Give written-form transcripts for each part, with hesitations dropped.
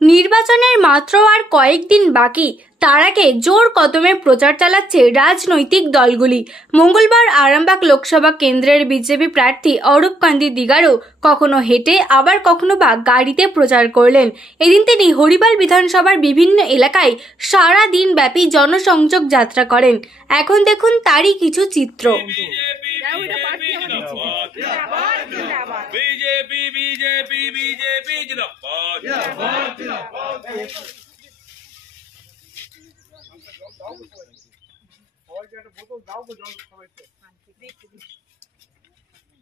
নির্বাচনের মাত্র আর কয়েকদিন বাকি, তার আগে জোর কদমে প্রচার চালাচ্ছে রাজনৈতিক দলগুলি। মঙ্গলবার আরামবাগ লোকসভা কেন্দ্রের বিজেপি প্রার্থী অরূপ কান্তি দিগারও কখনো হেঁটে আবার কখনো বা গাড়িতে প্রচার করলেন। এদিন তিনি হরিপাল বিধানসভার বিভিন্ন এলাকায় সারা দিন ব্যাপী জনসংযোগ যাত্রা করেন। এখন দেখুন তারই কিছু চিত্র। बीजेपी बीजेपी बीजेपी जिंदाबाद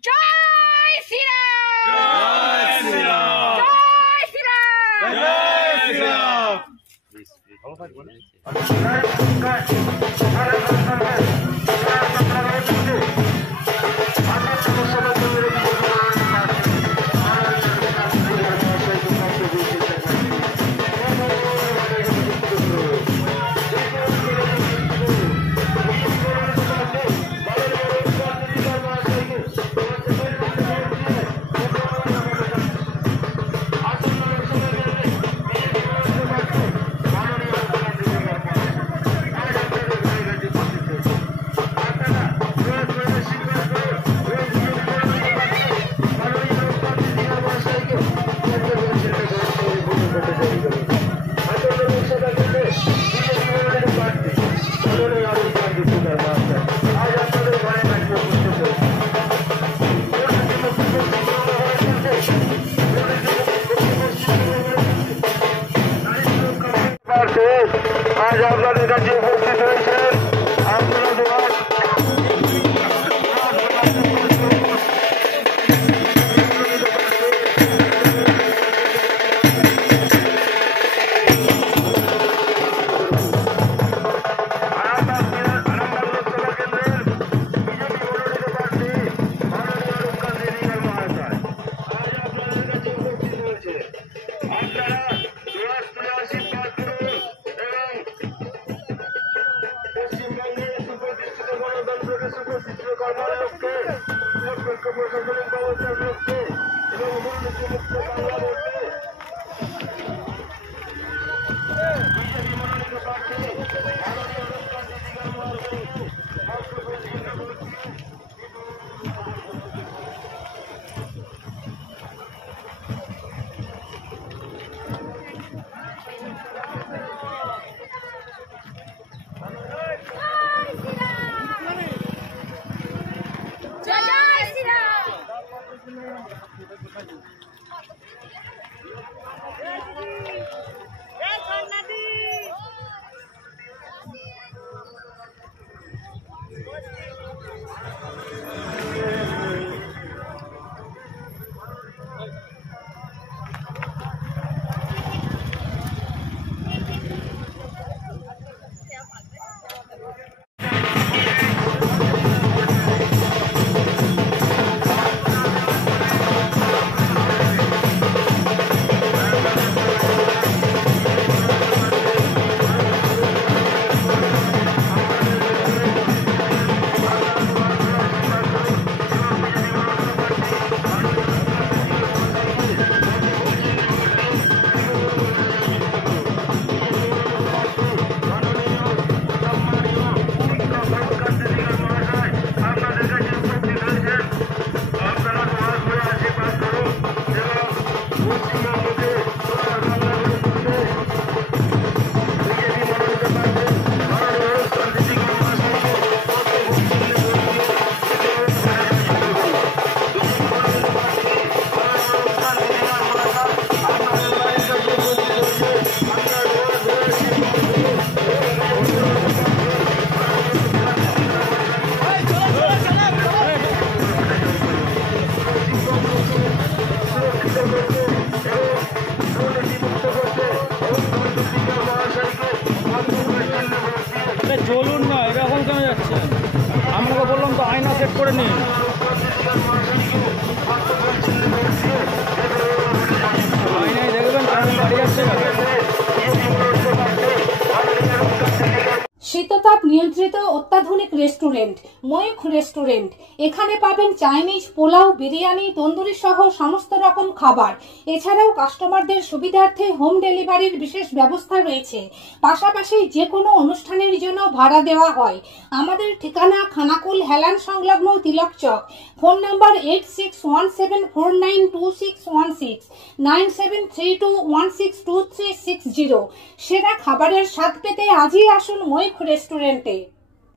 जय श्री राम जय श्री राम जय श्री राम जय श्री राम। आज আপনাদের কাছে উপস্থিত হয়েছেন আপনারা চলুন না, এরকম কেন যাচ্ছে? আপনাকে বললাম তো আয়না সেট করে নিন। আয়নায় দেখবেন দাঁড়িয়ে যাচ্ছে। শীত আর্দ্রতাপ নিয়ন্ত্রিত অত্যাধুনিক রেস্টুরেন্ট ময়ূখ রেস্টুরেন্ট। এখানে পাবেন চাইনিজ, পোলাও, বিরিয়ানি, তন্দুরি সহ সমস্ত রকম খাবার। এছাড়াও কাস্টমারদের সুবিধার্থে হোম ডেলিভারির বিশেষ ব্যবস্থা রয়েছে। পাশাপাশি যে কোনো অনুষ্ঠানের জন্য ভাড়া দেওয়া হয়। আমাদের ঠিকানা খানাকুল হেলান সংলগ্ন তিলক চক। Phone number 8617492616 9732162360। সেরা খাবারের স্বাদ পেতে আজই আসুন ময়ূখ রেস্টুরেন্টে।